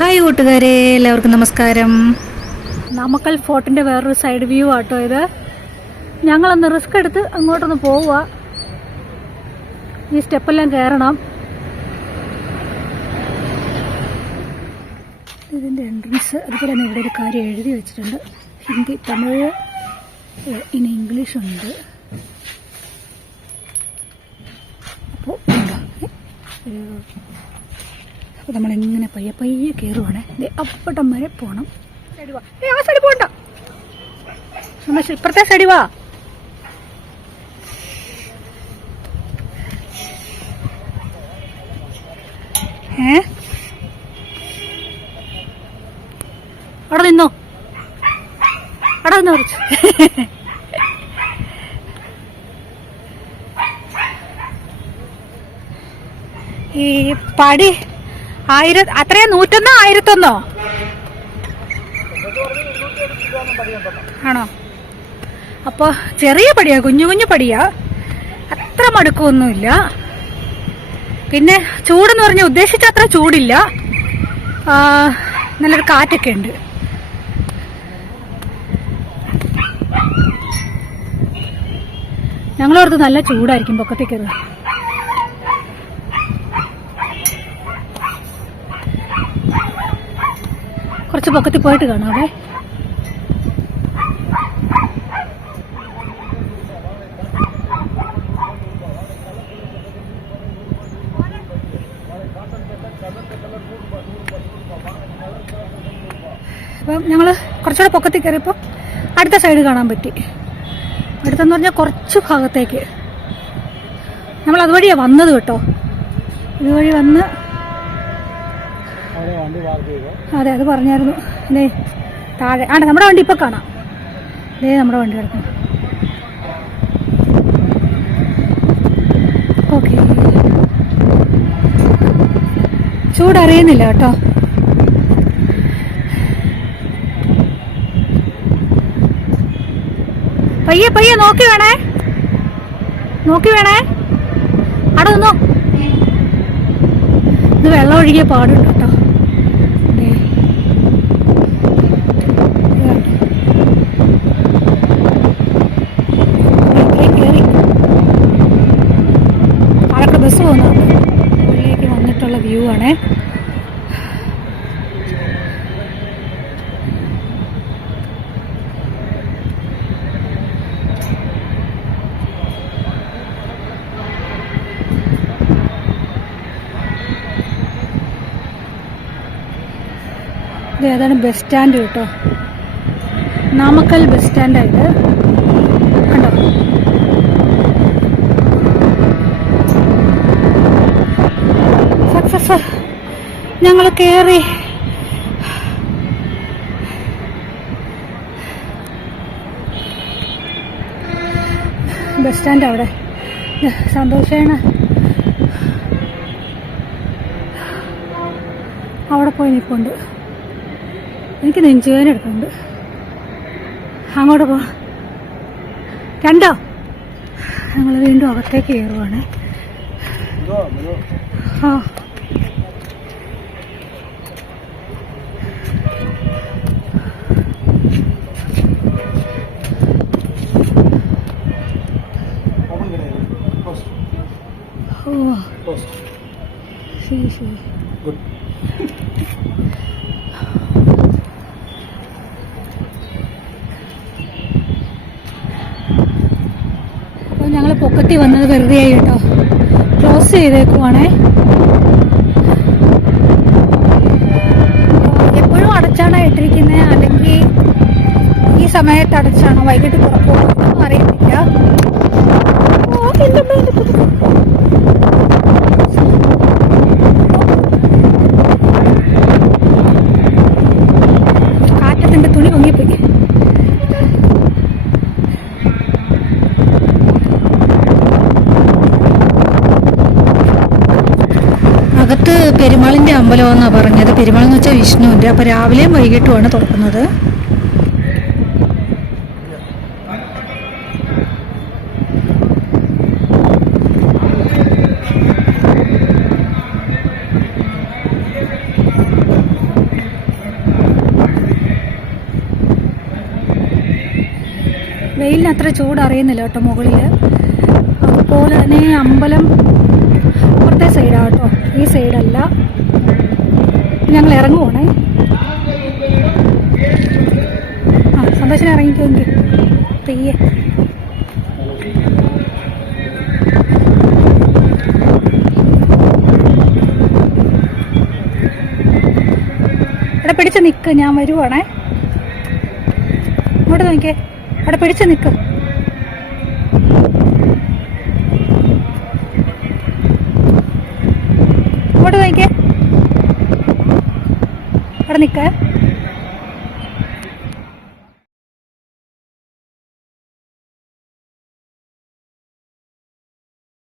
Hi കൂട്ടുകാരെ, എല്ലാവർക്കും നമസ്കാരം. നാമക്കൽ ഫോർട്ടിൻ്റെ വേറൊരു സൈഡ് വ്യൂ ആട്ടോ ഇത്. ഞങ്ങളൊന്ന് റിസ്ക് എടുത്ത് അങ്ങോട്ടൊന്ന് പോവുക. ഈ സ്റ്റെപ്പെല്ലാം കയറണം. ഇതിൻ്റെ എൻട്രൻസ്. അതുപോലെ തന്നെ ഇവിടെ ഒരു കാര്യം എഴുതി വെച്ചിട്ടുണ്ട്. ഹിന്ദി, തമിഴ്, ഇനി ഇംഗ്ലീഷുണ്ട്. അപ്പോൾ അപ്പോൾ നമ്മളിങ്ങനെ പയ്യെ പയ്യെ കയറുവാണേ. അപ്പട്ടം വരെ പോകണം. സൈഡ് വാ. ആ സൈഡ് പോകണ്ട, ഇപ്പുറത്തെ സൈഡ് വാ. അവിടെ നിന്നോ, അവിടെ നിന്നോ കുറച്ച്. ഈ പടി അത്രയാ? 101, 1001 ആണോ? അപ്പൊ ചെറിയ പടിയാ, കുഞ്ഞു കുഞ്ഞു പടിയാ, അത്ര മടുക്കൊന്നുമില്ല. പിന്നെ ചൂടെന്ന് പറഞ്ഞാൽ ഉദ്ദേശിച്ച അത്ര ചൂടില്ല. നല്ലൊരു കാറ്റൊക്കെ ഉണ്ട്. ഞങ്ങളോർത്ത് നല്ല ചൂടായിരിക്കും പൊക്കത്തേക്ക് കയറുക. കുറച്ച് പൊക്കത്തിൽ പോയിട്ട് കാണാവേ. അപ്പം ഞങ്ങൾ കുറച്ചുകൂടെ പൊക്കത്തിൽ കയറിയപ്പോൾ അടുത്ത സൈഡ് കാണാൻ പറ്റി. അടുത്തെന്ന് പറഞ്ഞാൽ കുറച്ച് ഭാഗത്തേക്ക്. നമ്മൾ അതുവഴിയാണ് വന്നത് കേട്ടോ. ഇതുവഴി വന്ന്, അതെ അത് പറഞ്ഞായിരുന്നു. ഇതേ താഴെ ആണ് നമ്മുടെ വണ്ടി. ഇപ്പം കാണാം, ഇതേ നമ്മുടെ വണ്ടി കിടക്കണം. ഓക്കെ, ചൂടറിയുന്നില്ല കേട്ടോ. പയ്യെ പയ്യെ നോക്കി വേണേ, നോക്കി വേണേ. അവിടെ നിന്നോ. ഇത് വെള്ളം ഒഴുകിയ പാടുണ്ട് കേട്ടോ. കയറി അവിടെ ബസ് പോകുന്നുണ്ട്. ഉള്ളിലേക്ക് വന്നിട്ടുള്ള വ്യൂ ആണേ. അതാണ് ബസ് സ്റ്റാൻഡ് കേട്ടോ. നാമക്കൽ ബസ് സ്റ്റാൻഡായത് കണ്ടോ. സക്സസ്, ഞങ്ങൾ കയറി. ബസ് സ്റ്റാൻഡ് അവിടെ. സന്തോഷാണ്. അവിടെ പോയി നിൽപ്പുണ്ട്. എനിക്ക് നെഞ്ചുവേദന എടുക്കുന്നുണ്ട്. അങ്ങോട്ട് പോ. കണ്ടോ, ഞങ്ങൾ വീണ്ടും അകത്തേക്ക് കയറുവാണ്. ആ ഓ ശരി ശരി. ഞങ്ങൾ പൊക്കത്തിൽ വന്നത് വെറുതെ ആയി കേട്ടോ. ക്ലോസ് ചെയ്തേക്കുവാണേ. എപ്പോഴും അടച്ചാണോ ഇട്ടിരിക്കുന്നത്, അല്ലെങ്കിൽ ഈ സമയത്ത് അടച്ചാണോ, വൈകിട്ട് തുറക്കുമോ അറിയത്തില്ല. കാറ്റത്തിന്റെ തുണി പൊങ്ങിപ്പോയി. അകത്ത് പെരുമാളിൻ്റെ അമ്പലമെന്നാണ് പറഞ്ഞത്. പെരുമാൾ എന്ന് വെച്ചാൽ വിഷ്ണുവിൻ്റെ. അപ്പോൾ രാവിലെയും വൈകിട്ടുമാണ് തുറക്കുന്നത്. അത്ര ചൂട് അറിയുന്നില്ല കേട്ടോ മുകളിൽ. അതുപോലെ തന്നെ അമ്പലം അപ്പുറത്തെ സൈഡാണ് കേട്ടോ, ഈ സൈഡല്ല. ഞങ്ങൾ ഇറങ്ങുവാണേ. സന്തോഷം ഇറങ്ങിക്കുമെങ്കിൽ പെയ്യേ. അവിടെ പിടിച്ച് നിൽക്ക്, ഞാൻ വരുവാണേ. ഇങ്ങോട്ട് നോക്കിയേ, അവിടെ പിടിച്ച് നിൽക്ക്. ഇങ്ങോട്ട് നോക്കിയേ, അവിടെ നിൽക്കേ.